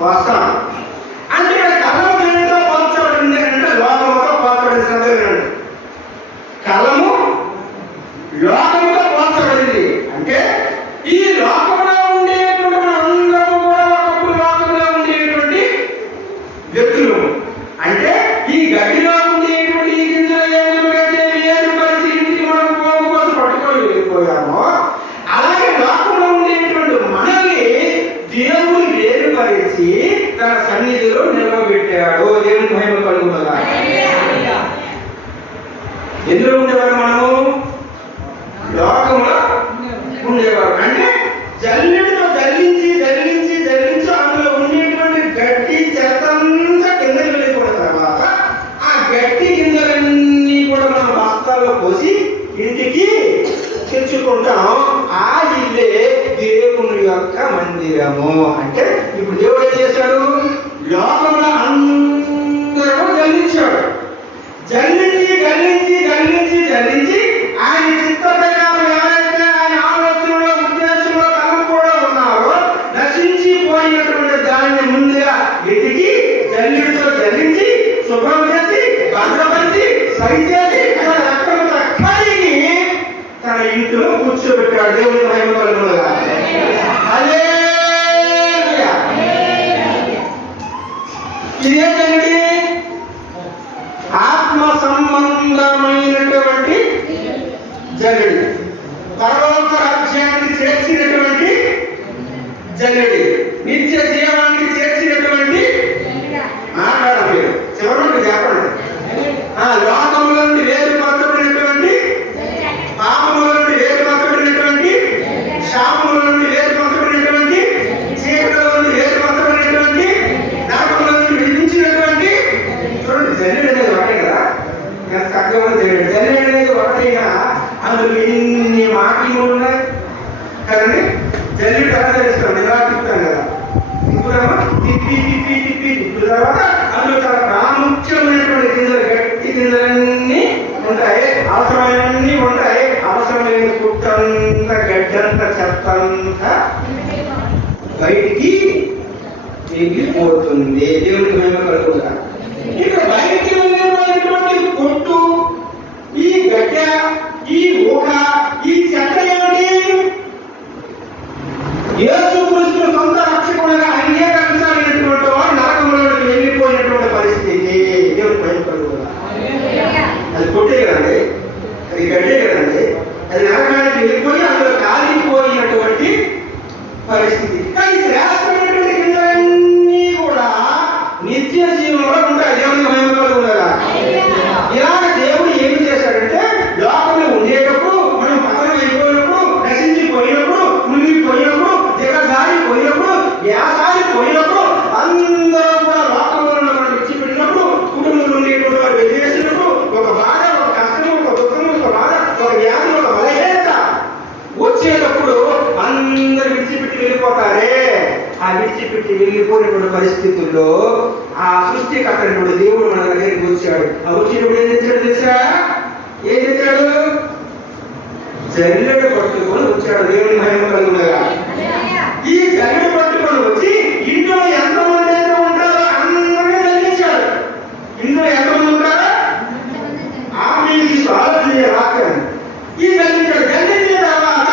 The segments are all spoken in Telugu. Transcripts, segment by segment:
వస్తాం అంటే కలము దేనితో పోల్చబడింది అంటే లోకముతో పోల్చబడిన సందర్భం. కలము లోకముతో పోల్చబడింది అంటే ఈ లోకంలో ఉండేటువంటి అందరూ కూడా ఒకప్పుడు లోకంలో ఉండేటువంటి వ్యక్తులు. అంటే ఈ గడ్డిలో ఉండేటువంటి ఈ గింజలు ఏమైతే వేరు పరిచి ఇంటికి మనం పోగు కోసం పట్టుకొని వెళ్ళిపోయామో అలాగే లోకంలో ఉండేటువంటి మనల్ని దేవుడు వేరుపరిచి తన సన్నిధిలో నిలవబెట్టాడు. దేవుని మహిమ కలుగునగా. ఎందులో ఉండేవారు? మనము లోకంలో ఉండేవారు. అంటే జల్లెడతో జల్లించి జల్లించి జల్లించి అందులో ఉండేటువంటి గడ్డి చెత్తంతా కిందకి వెళ్ళిపోయిన తర్వాత ఆ గడ్డి గింజలన్నీ కూడా మనం బస్తాల్లో పోసి ఇంటికి తెచ్చుకుంటాం. ఆ ఇల్లే దేవుని యొక్క మందిరము. అంటే ఇప్పుడు దేవుడు ఏం చేశాడు? లోకంలో అందరూ జల్లించాడు. జల్లించి జల్లించి జల్లించి జల్లించి ఆయన చిత్త ప్రకారం ఎవరైతే ఆయన ఆలోచనలో ఉద్దేశంలో తలంపులో ఉన్నారో నశించిపోయినటువంటి దాన్ని ముందుగా వెతికి జల్లితో జల్లించి శుభ్రం చేసి భద్రపరిచి సరిచేసి తన రక్తంతో కడిగి తన ఇంట్లో కూర్చోబెట్టాడు. దేవుని మహిమ కలుగునగా. హల్లెలూయా. ఇదేంటండి? ఆత్మ సంబంధమైనటువంటి జల్లెడి, పరలోక రాజ్యాన్ని చేర్చినటువంటి జల్లెడి, నిత్య జీవానికి చేర్చినటువంటి మాట్లాడలేదు. చివరికి చెప్పండి. లోకంలో నుండి వేరుపరచబడినటువంటి, పాపముల నుండి వేరుపరచబడినటువంటి, శాపముల నుండి వేరుపరచబడినటువంటి, చీకటిలో నుండి వేరుపరచబడినటువంటి, నరకముల నుండి విధించినటువంటి. చూడండి, జల్లెడి అనేది ఒకటే కదా. ఎంత చక్కగా జల్లెడి అనేది ఒకటైనా అందులో ఎన్ని మాటలు ఉన్నాయి కదండి. జల్లెడి ఎలా తెలుస్తాం? ఎలా తిప్పుతాం కదా. తిప్పుదామా? తిప్పి తిప్పి తిప్పి తిప్పిన తర్వాత అందులో చాలా ప్రాముఖ్యమైనటువంటి గింజలు, గట్టి గింజలన్నీ ఉంటాయి, అవసరమైనన్నీ ఉంటాయి. అవసరమైన కుట్టంత గడ్డంత చెత్తంతా బయటికి వెళ్ళిపోతుంది. దేవుడికి మేము కలుగుతా. ఇక బయటికి వెళ్ళిపోయినటువంటి కొట్టు, ఈ గడ్డ, ఈ ఊహ, ఈ చెత్త ఏమిటి? యేసుక్రీస్తును సొంత రక్షకుడుగా అంగీకరించాలనేటువంటి వారు నరకంలోకి వెళ్ళిపోయినటువంటి పరిస్థితి. దేవుడు భయపడుతుందా? అది కొట్టే కదండి, అది గడ్డే కదండి. అది నరకానికి వెళ్ళిపోయి అందులో కాలిపోయినటువంటి పరిస్థితి. కానీ శ్రేష్టమైనటువంటి గింజలన్నీ కూడా నిత్య జీవంలో ఉంటాయి. దేవునికి మహిమ కలుగునగా. ఇలాగ దేవుడు ఏమి చేశాడంటే లోకంలో ఉండేటప్పుడు మనం పతనం అయిపోయినప్పుడు, నశించిపోయినప్పుడు, మునిగిపోయినప్పుడు, దిగజారిపోయినప్పుడు, వ్యాసారిపోయినప్పుడు, అందరూ కూడా లోకంలో మనం విడిచిపెట్టినప్పుడు, కుటుంబంలో ఉండేటువంటి వారు వెలివేసినప్పుడు, ఒక బాధ, ఒక కష్టం, ఒక దుఃఖం, ఒక బాధ, ఒక వ్యాధి, ఒక బలహీనత వచ్చేటప్పుడు అందరు విడిచిపెట్టి వెళ్ళిపోతారే. ఆ విడిచిపెట్టి వెళ్ళిపోయినటువంటి పరిస్థితుల్లో ఆ సృష్టికర్తనుడు దేవుడు మన దగ్గరికి వచ్చాడు. ఆ వచ్చినప్పుడు ఏం తెచ్చాడు తెలుసా? ఏం తెచ్చాడు? జల్లెడ పట్టుకొని వచ్చాడు. దేవుని మహిమ కలుగునగా. ఈ జల్లెడ పట్టుకొని వచ్చి ఇంట్లో ఎంతమంది అయితే ఉంటారో అందరినీ జల్లించాడు. ఇంట్లో ఎంతమంది ఉంటారో మీకు ఆలోచన రాకండి. ఈ జల్లించాడు. జల్లించిన తర్వాత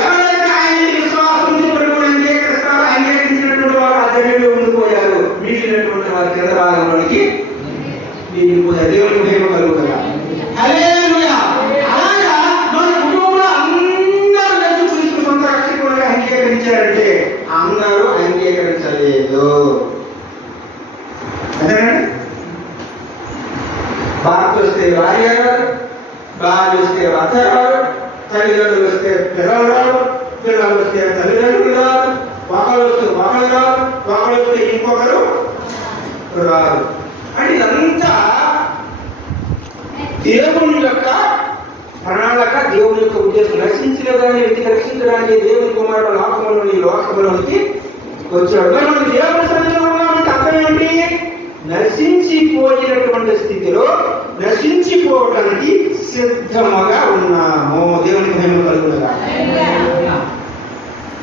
ఎవరైతే ఆయన విశ్వాసం పట్టుకొని అంగీకరిస్తారో అంగీకరించినటువంటి వారు ఆ జల్లిలో ఉండిపోయారు. మిగిలినటువంటి వారి కింద భాగంలోనికి మిగిలిపోయారు. దేవుని మహిమ కలుగునగా. హల్లెలూయా. అలాగా మన కుటుంబంలో అందరూ యేసుక్రీస్తును సొంత రక్షకుడుగా అంగీకరించారంటే అందరూ అంగీకరించలేదు. అదేనండి. భార్య వస్తే భార్య గారు, భార్య వస్తే భర్త గారు, తల్లిదండ్రులు వస్తే పిల్లలు రావు, పిల్లలు వస్తే తల్లిదండ్రులు రారు, ఒకరు వస్తే ఒకరు రారు, ఒకరు వస్తే ఇంకొకరు రారు. అంటే ఇదంతా దేవుని యొక్క ప్రణాళిక, దేవుని యొక్క ఉద్దేశం. నశించిన దాన్ని వ్యక్తికి రక్షించడానికి దేవుని కుమారుడు లోకంలోకి వచ్చాడు. మరి మనం దేవుని సన్నిధిలో ఉన్నామంటే అర్థం ఏంటి? నశించిపోయినటువంటి స్థితిలో నశించిపోవడానికి సిద్ధముగా ఉన్నాము. దేవునికి మహిమ కలుగునగా.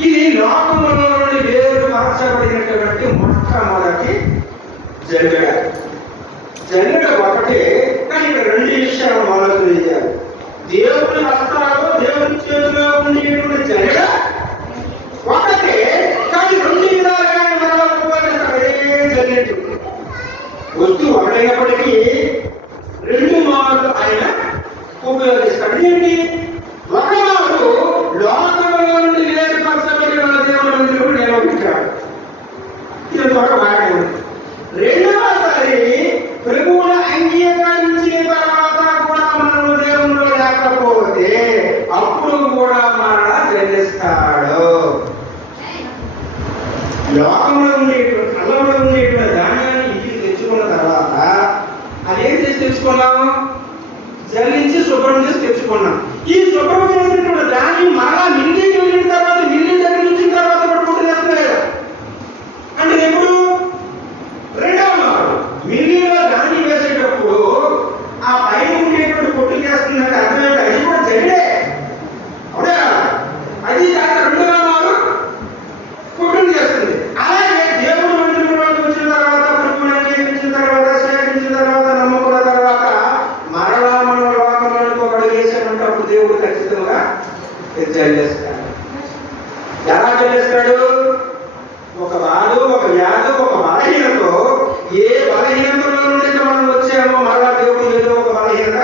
ఇది లోకములో జల్లెడ. జల్లెడ ఒకటే, కానీ ఇక్కడ రెండు విషయాలు ఆలోచన చేయాలి. దేవుని హస్తాలలో దేవుని చేతిలో ఉండేటువంటి జల్లెడ ఒకటే, కానీ రెండు విధాలుగా అదే జల్లెడు. వస్తువు ఒకటైనప్పటికీ రెండు మార్లు ఆయన ఉపయోగిస్తాడు. ఏంటి? ఒక మారు లోకంలో నుండి వేరుపరచబడిన దేవుని మందిరం నిర్వహించాడు. ఇది త్వరగా వాడాడు. రెండవసారి ప్రభువును అంగీకరించిన తర్వాత కూడా మనము దేవునిలో లేకపోతే అప్పుడు కూడా మరణ చెల్లిస్తాడు. లోకంలో ఉండేటువంటి అల్లంలో ఉండేటువంటి ధాన్యాన్ని ఇంటికి తెచ్చుకున్న తర్వాత అదేం చేసి తెచ్చుకున్నాము? జల్లించి శుభ్రం చేసి తెచ్చుకున్నాం. ఈ శుభ్రం చేసినటువంటి ధాన్యం మరలా మిల్లికి వెళ్ళిన తర్వాత మిల్లి దగ్గర నుంచి తర్వాత పట్టుకుంటున్నారు. అంటే ఎప్పుడు? రెండవ మారు మిల్లిలో ధాన్యం వేసేటప్పుడు ఆ పైన ఉండేటువంటి పొట్టు చేస్తుందంటే అర్థమేంటి? అది కూడా జల్లే. అవునా? అది కాక రెండవ మారు పొట్టును చేస్తుంది. అలాగే దేవుడు మందిరంలోకి వచ్చిన తర్వాత, ప్రభువుని అంగీకరించిన తర్వాత, సేవించిన తర్వాత, నమ్ముకున్న తర్వాత మరలా మన లోకంలోకి ఒక అడుగు వేసామంటే అప్పుడు దేవుడు ఖచ్చితంగా జల్లేస్తాడు. ఎలా జల్లేస్తాడు? ఒక బాధ, ఒక వ్యాధి, ఒక బలహీనతో, ఏ బలహీనతలో నుండి మనం వచ్చామో మరలా దేవుడు ఏదో ఒక బలహీనత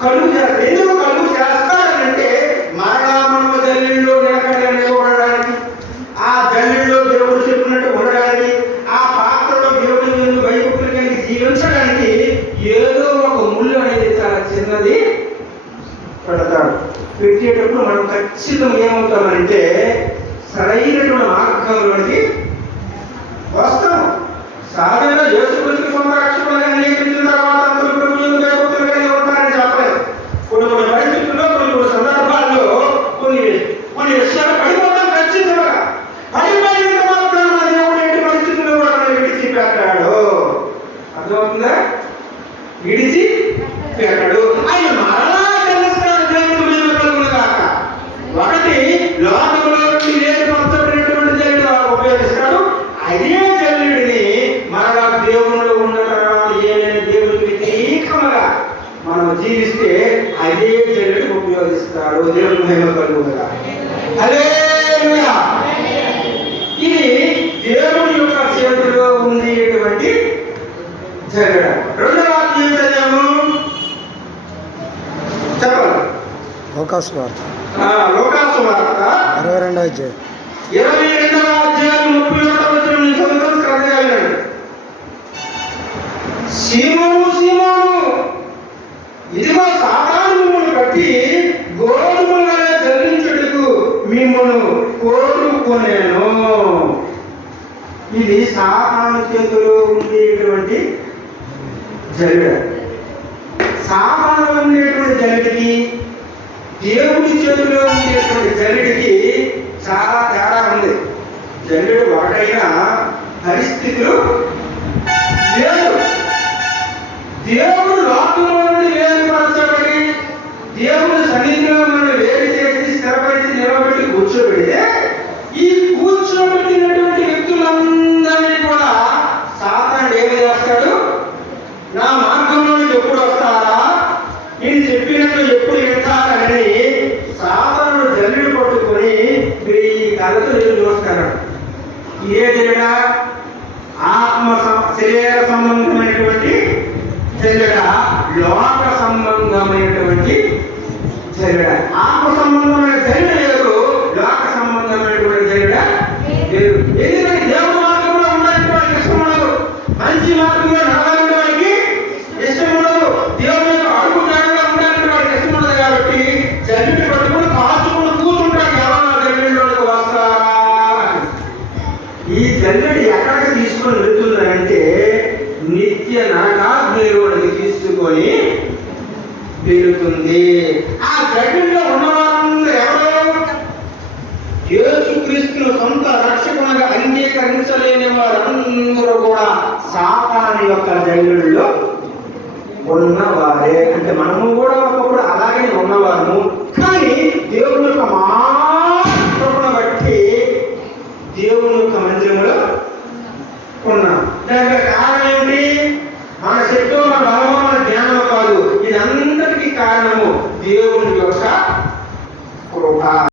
కలుగు చేస్తాడు. ఎందుకు కలుగు చేస్తాడంటే మరలా మనం జల్లిలో నిలకడడానికి, ఆ జల్లిలో దేవుడు చెప్పినట్టు ఉండడానికి, ఆ పాత్రలో దేవుడి మీద భయభక్తులు కలిగి జీవించడానికి ఏదో ఒక ముళ్ళు అనేది చాలా చిన్నది పెడతాడు. పెట్టేటప్పుడు మనం ఖచ్చితంగా ఏమవుతామంటే సరైనటువంటి మార్గంలోకి వస్తాం. సాధారణంగా యేసుక్రీస్తు సొంత రక్షకుడిగా అంగీకరించిన తర్వాత అందరూ ప్రభువును భయభక్తులు కలిగి ఉంటారని చెప్పలేదు. కొన్ని పరిస్థితుల్లో, కొన్ని సందర్భాల్లో కొన్ని విషయాలు పడిపోతాం. ఖచ్చితంగా పడిపోయిన మాత్రం దేవుడు ఎట్టి పరిస్థితుల్లో కూడా మనం విడిచి పెట్టాడు. అర్థమవుతుందా? విడిచి పెట్టాడు. ఆయన మరలా తెలుస్తాడు. దేవుడు మీద కలుగును కాక. ఒకటి లోకంలో వేరుపరచబడినటువంటి జల్లుడు ఉపయోగిస్తాడు. అదే జల్లుడిని మరలా దేవునిలో ఉన్న తర్వాత ఏదైనా దేవుడికి వ్యతిరేకంగా మనం జీవిస్తే అదే జల్లుడు ఉపయోగిస్తాడు. దేవుని మహిమ కలుగునుగా. హల్లెలూయా. ఇది దేవుని యొక్క చేతిలో ఉండేటువంటి జల్లుడ. రెండవ వాక్యం చదివాము. చెప్పండి. లోకాసు వార్త 22వ అధ్యాయం 31వ వచనం నుంచి చదువుతాను. సీమోను, సీమోను, ఇదిగో సాతాను మిమ్మల్ని బట్టి గోధుమల జల్లించుటకు మిమ్మల్ని కోరుకొనేను. ఇది సాతాను చేతిలో ఉండేటువంటి జల్లుడ. సాతాను ఉండేటువంటి జల్లుడికి దేవుడి చేతిలో ఉండేటువంటి జల్లుడికి చాలా తేడా ఉంది. జల్లుడు ఒకటైనా పరిస్థితులు లేదు. దేవుడు లోకంలో నుండి వేరుపరచబడి దేవుడి సన్నిధిలో మనం వేరు చేసి స్థిరపరిచి నిలబెట్టి కూర్చోబెడితే ఈ కూర్చోబెట్టినటువంటి వ్యక్తులందరినీ కూడా సాతానుడు ఏమి చేస్తాడు? నా మార్గంలోకి ఎప్పుడు వస్తారా, నేను చెప్పినట్లు ఎప్పుడు వింటారని సాతానుడు జల్లుడు పట్టుకొని ఈ కళ్ళతో నేను చూస్తాడు. ఇదే జల్లుడ శరీర సంబంధమైనటువంటి జల్లుడ, లోక సంబంధమైనటువంటి జల్లుడ. ఆత్మ సంబంధమైన జల్లుడ లేదు, లోక సంబంధమైనటువంటి జల్లుడ లేదు. ఎందుకంటే దేవుడు మార్గంలో ఉండడానికి వాడికి ఇష్టం ఉండదు, మంచి మార్గంలో నడవాలంటే వాడికి ఇష్టం ఉండదు, దేవుని యొక్క అడుగుజాడలో ఉండడానికి వాడికి ఇష్టం ఉండదు. కాబట్టి జల్లుడు పట్టుకుని కాచుకుని కూర్చుంటాడు. ఎవరన్నా జల్లుడిలోకి వస్తారా? ఈ జల్లుడు ఎక్కడికి తీసుకొని వెళ్తుందంటే నిత్య నరకాగ్నిలోకి తీసుకొని వెళుతుంది. ఆ జల్లుడిలో ఉన్నవారందరూ ఎవరు? యేసుక్రీస్తును సొంత రక్షకునిగా అంగీకరించలేని వారందరూ కూడా సాతాను యొక్క జల్లుడిలో ఉన్నవారే. అంటే మనము కూడా ఒకప్పుడు అలాగే ఉన్నవారు. కానీ దేవుని యొక్క మార్పును బట్టి దేవుని యొక్క మందిరంలో ఉన్నాం. దానికి కారణం ఏమిటి? మన శక్తో మన బలమో మన జ్ఞానమో కాదు. ఇదంతటికీ కారణము దేవుని యొక్క కృప.